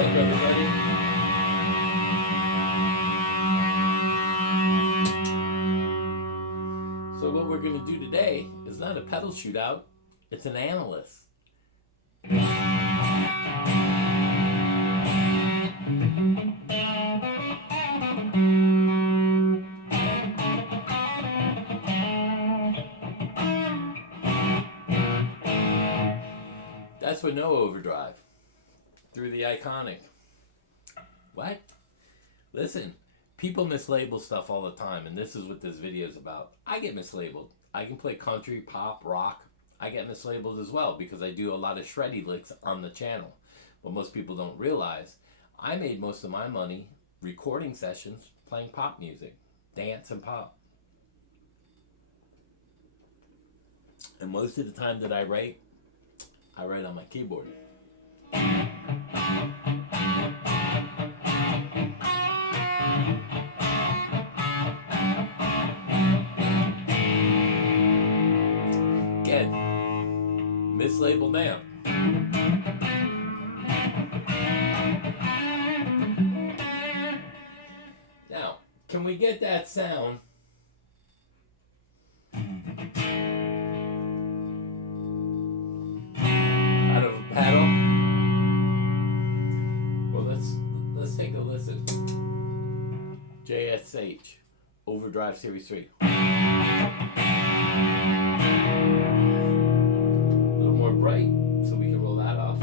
up, everybody? So what we're going to do today is not a pedal shootout, it's an analyst. That's with no overdrive. Through the iconic. What? Listen, people mislabel stuff all the time, and this is what this video is about. I get mislabeled. I can play country, pop, rock. I get mislabeled as well because I do a lot of shreddy licks on the channel. What most people don't realize, I made most of my money recording sessions playing pop music, dance and pop. And most of the time that I write on my keyboard. Again, mislabel now. Now, can we get that sound? Paddle. Well, let's take a listen. JSH, Overdrive Series 3. A little more bright, so we can roll that off.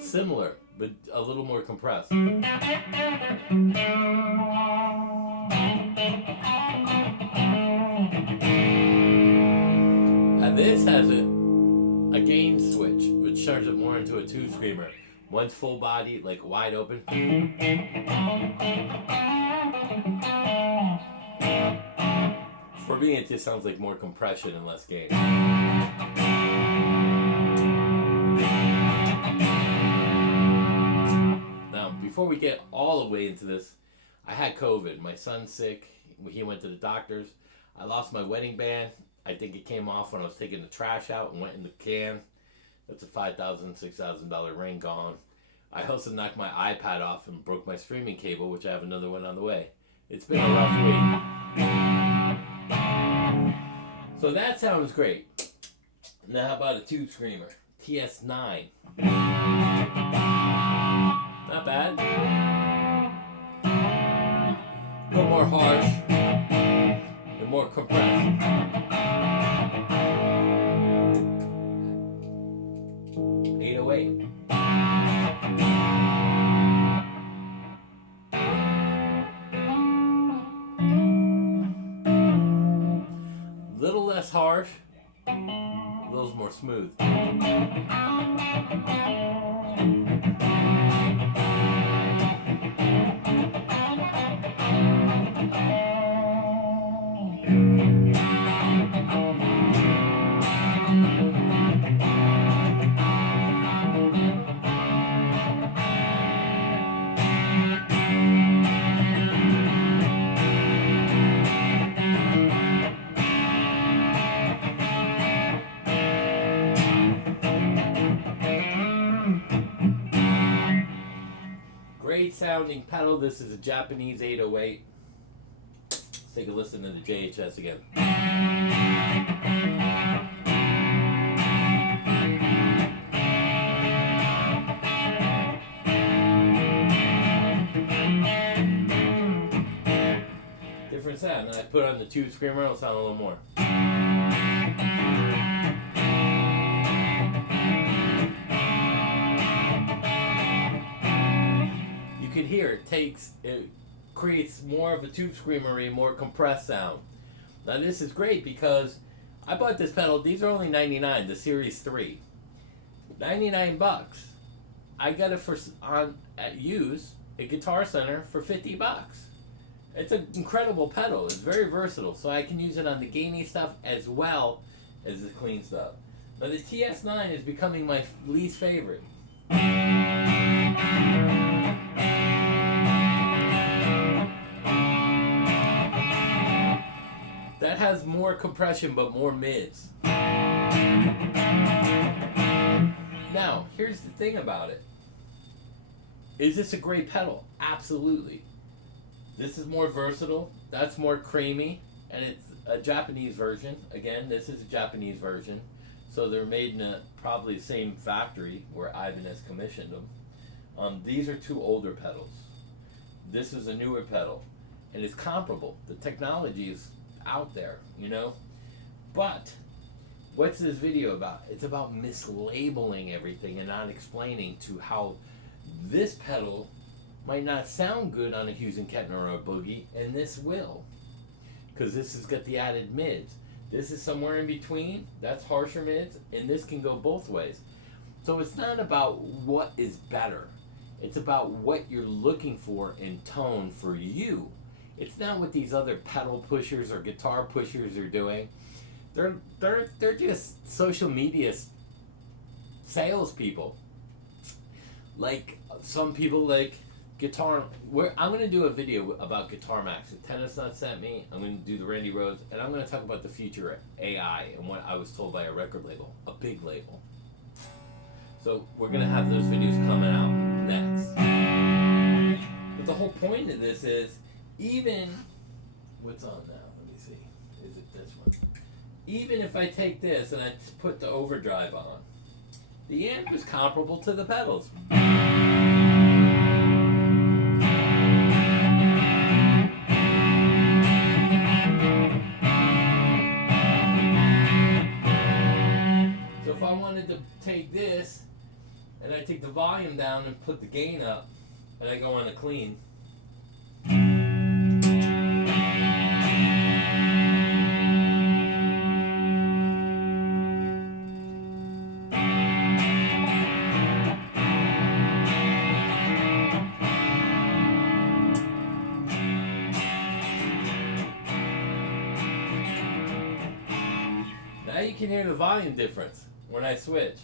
Similar, but a little more compressed. Now this has a gain switch, which turns it more into a tube screamer. One's full body, like wide open. For me, it just sounds like more compression and less gain. Before we get all the way into this, I had COVID. My son's sick. He went to the doctors. I lost my wedding band. I think it came off when I was taking the trash out and went in the can. That's a $5,000, $6,000 ring gone. I also knocked my iPad off and broke my streaming cable, which I have another one on the way. It's been a rough week. So that sounds great. Now how about a tube screamer? TS9. Not bad. A little more harsh and more compressed. 808. Little less harsh, a little more smooth. Great sounding pedal. This is a Japanese 808. Let's take a listen to the JHS again. Different sound. And I put on the tube screamer, it'll sound a little more. You can hear it creates more of a tube screamery, more compressed sound. Now this is great because I bought this pedal. These are only $99, the Series 3. $99. I got it at used at Guitar Center for $50. It's an incredible pedal. It's very versatile, so I can use it on the gainy stuff as well as the clean stuff. Now the TS9 is becoming my least favorite. That has more compression but more mids. Now, here's the thing about it. Is this a great pedal? Absolutely. This is more versatile. That's more creamy. And it's a Japanese version. Again, this is a Japanese version. So they're made in probably the same factory where Ivan has commissioned them. These are two older pedals. This is a newer pedal. And it's comparable. The technology is out there, you know? But what's this video about? It's about mislabeling everything and not explaining to how this pedal might not sound good on a Hughes and Kettner or a Boogie, and this will. Because this has got the added mids. This is somewhere in between. That's harsher mids, and this can go both ways. So it's not about what is better. It's about what you're looking for in tone for you. It's not what these other pedal pushers or guitar pushers are doing. They're just social media salespeople. Like some people like guitar. I'm going to do a video about Guitar Max that Tennis Nut sent me. I'm going to do the Randy Rhoads, and I'm going to talk about the future of AI and what I was told by a record label, a big label. So we're going to have those videos coming out next. But the whole point of this is, even what's on now? Let me see. Is it this one? Even if I take this and I put the overdrive on, the amp is comparable to the pedals. So if I wanted to take this and I take the volume down and put the gain up and I go on a clean, now you can hear the volume difference when I switch.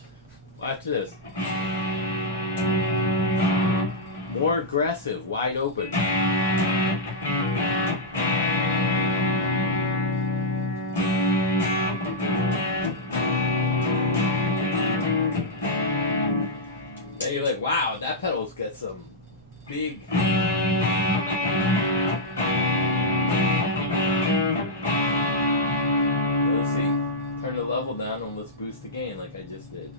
Watch this. More aggressive, wide open. Now you're like, wow, that pedal's got some big... Turn the level down and let's boost the gain like I just did.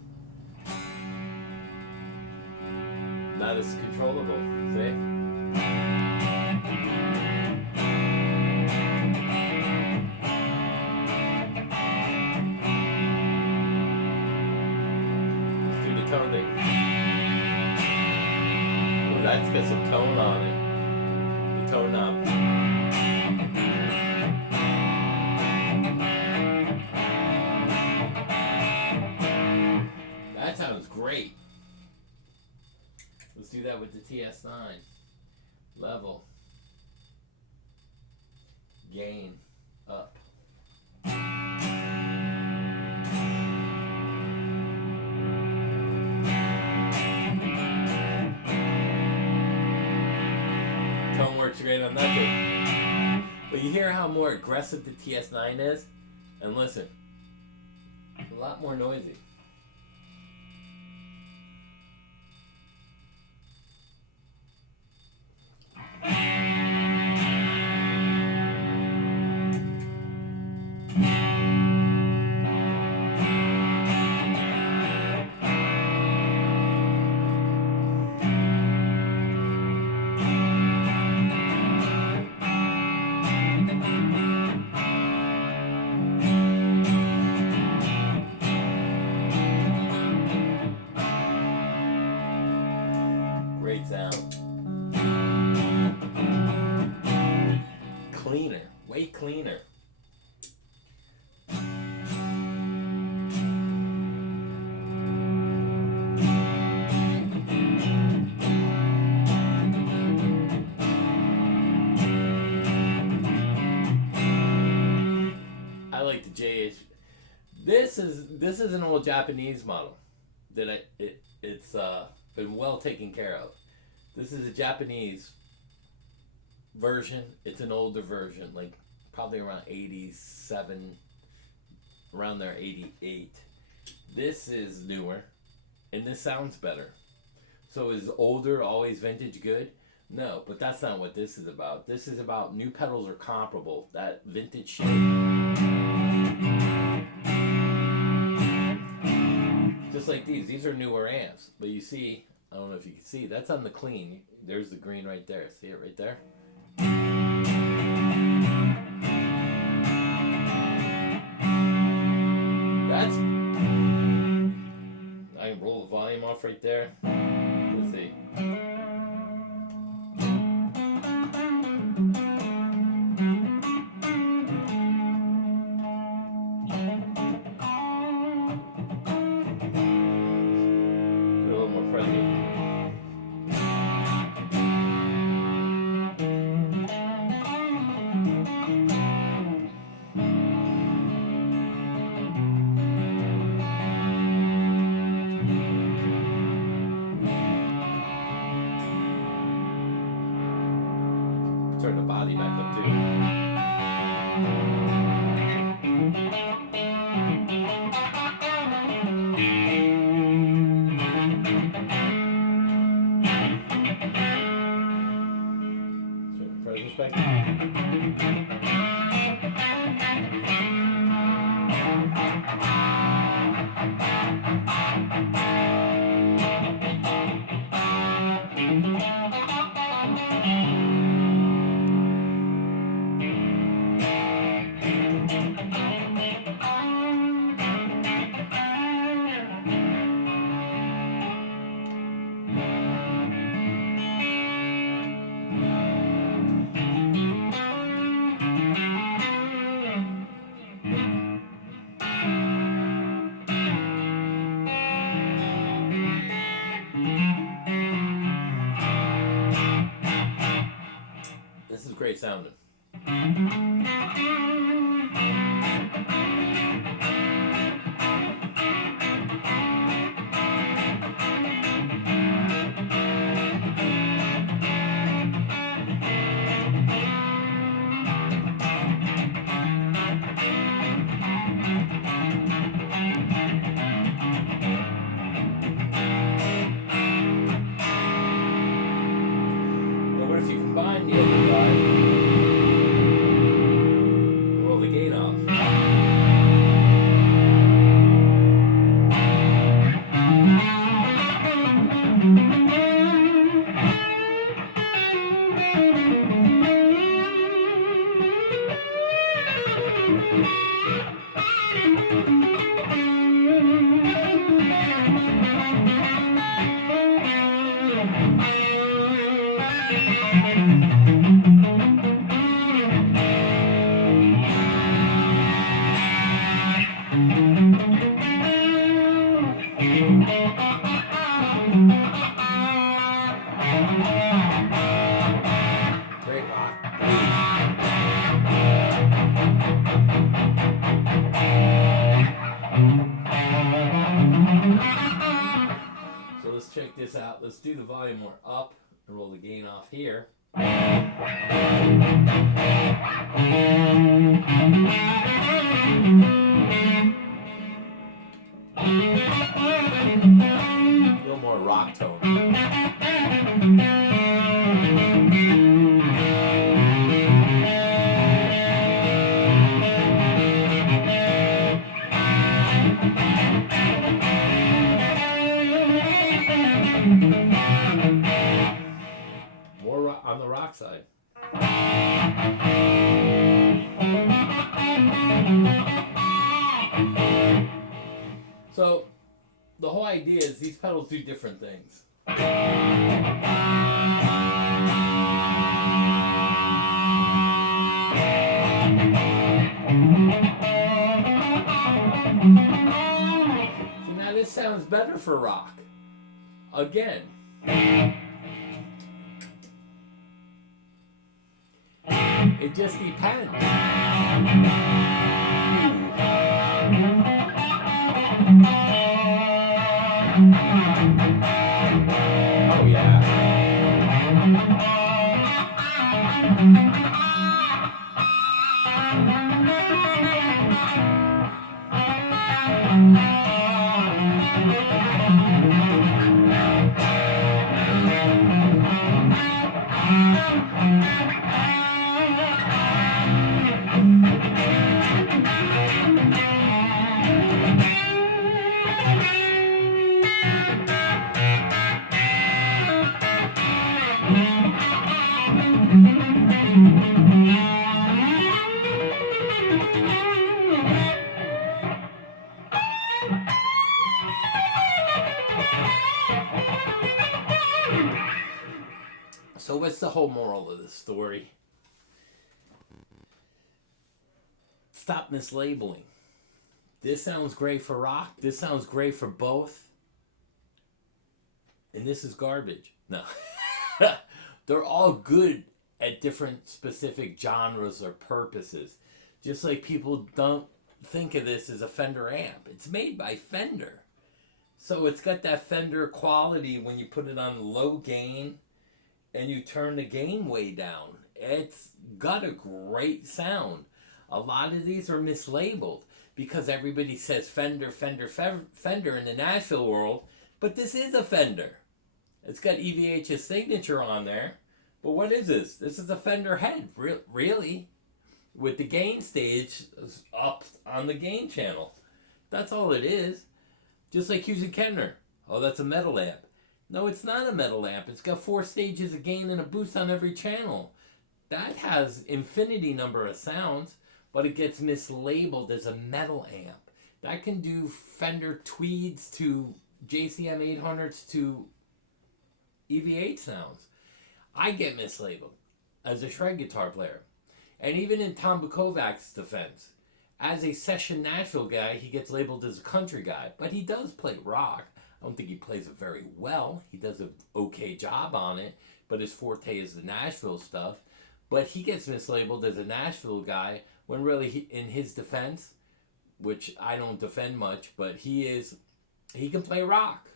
Not as controllable, see? Let's do the tone thing. Ooh, that's got some tone on it. The tone knob. That sounds great. Let's do that with the TS9. Level. Gain. Up. Tone works great on that thing. But you hear how more aggressive the TS9 is? And listen, a lot more noisy. Great sound. Cleaner, way cleaner. I like the JH. This is an old Japanese model that it's been well taken care of. This is a Japanese version. It's an older version, like probably around 87, around there, 88. This is newer, and this sounds better. So is older always vintage good? No, but that's not what this is about. This is about new pedals are comparable. That vintage shit. Just like these are newer amps. But you see, I don't know if you can see, that's on the clean. There's the green right there. See it right there? That's... I can roll the volume off right there. Let's see. Turn the body back up too. Turn the presence back. This is great sounding. But what if you combine the overdrive, roll the gate off? Great rock. So let's check this out. Let's do the volume more up and roll the gain off here. A little more rock tone. More rock on the rock side. So the whole idea is these pedals do different things. So now this sounds better for rock. Again. It just depends. Oh yeah. So what's the whole moral of this story? Stop mislabeling. This sounds great for rock. This sounds great for both. And this is garbage. No. They're all good at different specific genres or purposes. Just like people don't think of this as a Fender amp. It's made by Fender. So it's got that Fender quality when you put it on low gain and you turn the gain way down. It's got a great sound. A lot of these are mislabeled because everybody says Fender, Fender, Fender in the Nashville world, but this is a Fender. It's got EVH's signature on there, but what is this? This is a Fender head, really, with the gain stage up on the gain channel. That's all it is. Just like Hughes and Kettner. Oh, that's a metal amp. No, it's not a metal amp. It's got 4 stages of gain and a boost on every channel. That has infinity number of sounds, but it gets mislabeled as a metal amp. That can do Fender Tweeds to JCM 800s to EV8 sounds. I get mislabeled as a shred guitar player. And even in Tom Bukovac's defense, as a session Nashville guy, he gets labeled as a country guy. But he does play rock. I don't think he plays it very well. He does an okay job on it, but his forte is the Nashville stuff. But he gets mislabeled as a Nashville guy when really, in his defense, which I don't defend much, but he can play rock.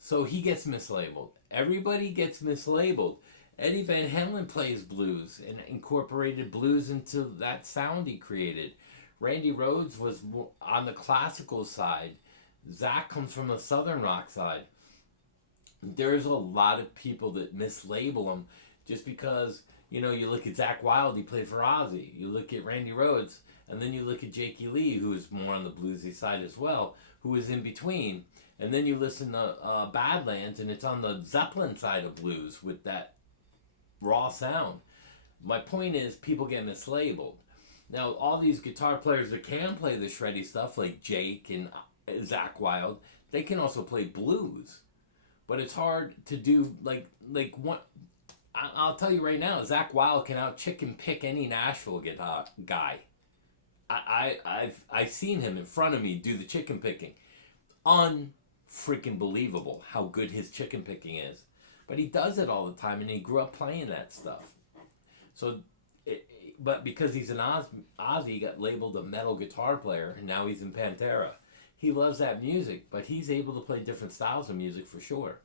So he gets mislabeled. Everybody gets mislabeled. Eddie Van Halen plays blues and incorporated blues into that sound he created. Randy Rhoads was on the classical side. Zach comes from the southern rock side. There's a lot of people that mislabel them just because, you look at Zach Wilde, he played for Ozzy. You look at Randy Rhoads, and then you look at Jakey Lee, who is more on the bluesy side as well, who is in between. And then you listen to Badlands, and it's on the Zeppelin side of blues with that raw sound. My point is, people get mislabeled. Now, all these guitar players that can play the shreddy stuff, like Jake and Zach Wilde, they can also play blues. But it's hard to do, like what... I'll tell you right now, Zach Wilde can out chicken pick any Nashville guitar guy. I've seen him in front of me do the chicken picking. Unfreaking believable how good his chicken picking is. But he does it all the time, and he grew up playing that stuff. So, but because he's an Ozzy, he got labeled a metal guitar player, and now he's in Pantera. He loves that music, but he's able to play different styles of music for sure.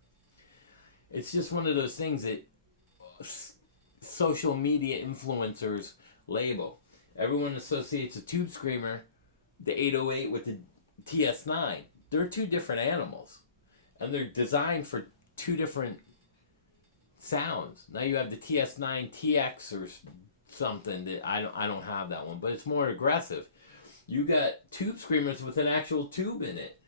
It's just one of those things that social media influencers label. Everyone associates a Tube Screamer, the 808 with the TS9. They're two different animals, and they're designed for two different sounds. Now you have the TS9 TX or something that I don't have that one, but it's more aggressive. You got Tube Screamers with an actual tube in it.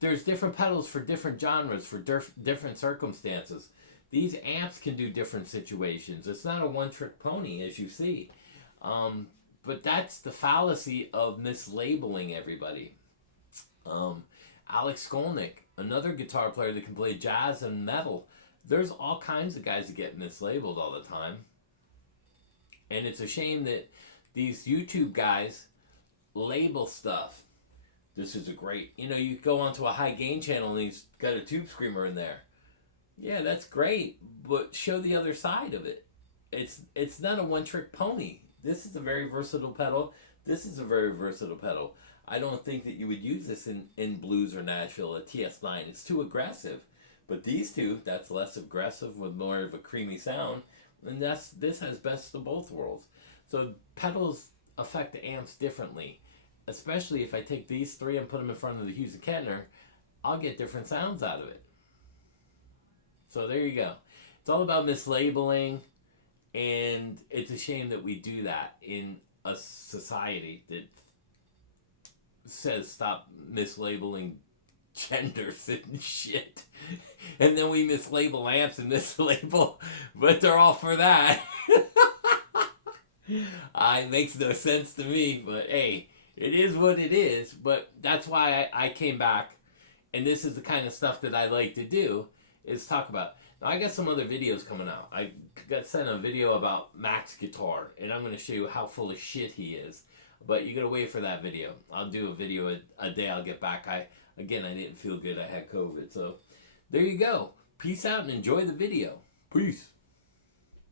There's different pedals for different genres, for different circumstances. These amps can do different situations. It's not a one-trick pony, as you see. But that's the fallacy of mislabeling everybody. Alex Skolnick, another guitar player that can play jazz and metal. There's all kinds of guys that get mislabeled all the time. And it's a shame that these YouTube guys label stuff. This is a great... you go onto a high gain channel and he's got a Tube Screamer in there. Yeah, that's great, but show the other side of it. It's not a one-trick pony. This is a very versatile pedal. This is a very versatile pedal. I don't think that you would use this in blues or Nashville, a TS9. It's too aggressive. But these two, that's less aggressive with more of a creamy sound. And this has best of both worlds. So pedals affect the amps differently. Especially if I take these three and put them in front of the Hughes and Kettner, I'll get different sounds out of it. So there you go. It's all about mislabeling, and it's a shame that we do that in a society that says stop mislabeling genders and shit. And then we mislabel amps and mislabel, but they're all for that. It makes no sense to me, but hey, it is what it is. But that's why I came back, and this is the kind of stuff that I like to do, is talk about. I got some other videos coming out. I got sent a video about Mac's guitar, and I'm going to show you how full of shit he is. But you got to wait for that video. I'll do a video a day I'll get back. I didn't feel good. I had COVID. So there you go. Peace out and enjoy the video. Peace.